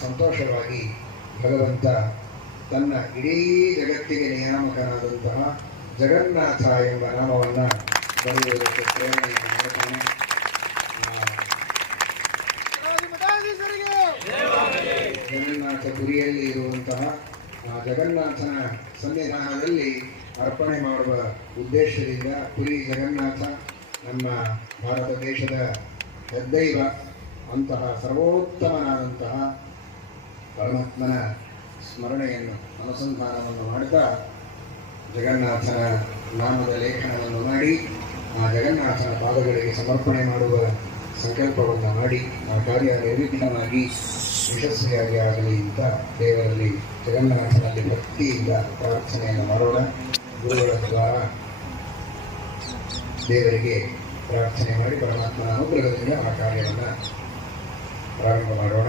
ಸಂತೋಷವಾಗಿ ಭಗವಂತ ತನ್ನ ಇಡೀ ಜಗತ್ತಿಗೆ ನಿಯಾಮಕನಾದಂತಹ ಜಗನ್ನಾಥ ಎಂಬ ನಾಮವನ್ನು ಬರೆಯುವುದಕ್ಕೆ ಪ್ರೇರಣೆಯನ್ನು ಮಾಡುತ್ತಾನೆ. ಜಗನ್ನಾಥಪುರಿಯಲ್ಲಿ ಇರುವಂತಹ ಜಗನ್ನಾಥನ ಸನ್ನಿಧಾನದಲ್ಲಿ ಅರ್ಪಣೆ ಮಾಡುವ ಉದ್ದೇಶದಿಂದ ಪುರಿ ಜಗನ್ನಾಥ ನಮ್ಮ ಭಾರತ ದೇಶದ ಹೆದ್ದೈವ ಅಂತಹ ಸರ್ವೋತ್ತಮನಾದಂತಹ ಪರಮಾತ್ಮನ ಸ್ಮರಣೆಯನ್ನು ಅನುಸಂಧಾನವನ್ನು ಮಾಡುತ್ತಾ ಜಗನ್ನಾಥನ ನಾಮದ ಲೇಖನವನ್ನು ಮಾಡಿ ಆ ಜಗನ್ನಾಥನ ಪಾದಗಳಿಗೆ ಸಮರ್ಪಣೆ ಮಾಡುವ ಸಂಕಲ್ಪವನ್ನು ಮಾಡಿ ಆ ಕಾರ್ಯ ನಿರ್ವಿಘ್ನವಾಗಿ ಯಶಸ್ವಿಯಾಗಿ ಆಗಲಿ ಅಂತ ದೇವರಲ್ಲಿ ಜಗನ್ನಾಥನಲ್ಲಿ ಭಕ್ತಿಯಿಂದ ಪ್ರಾರ್ಥನೆಯನ್ನು ಮಾಡೋಣ. ಗುರುಗಳ ದ್ವಾರ ದೇವರಿಗೆ ಪ್ರಾರ್ಥನೆ ಮಾಡಿ ಪರಮಾತ್ಮನ ಅನುಗ್ರಹದಿಂದ ಆ ಕಾರ್ಯವನ್ನು ಪ್ರಾರಂಭ ಮಾಡೋಣ.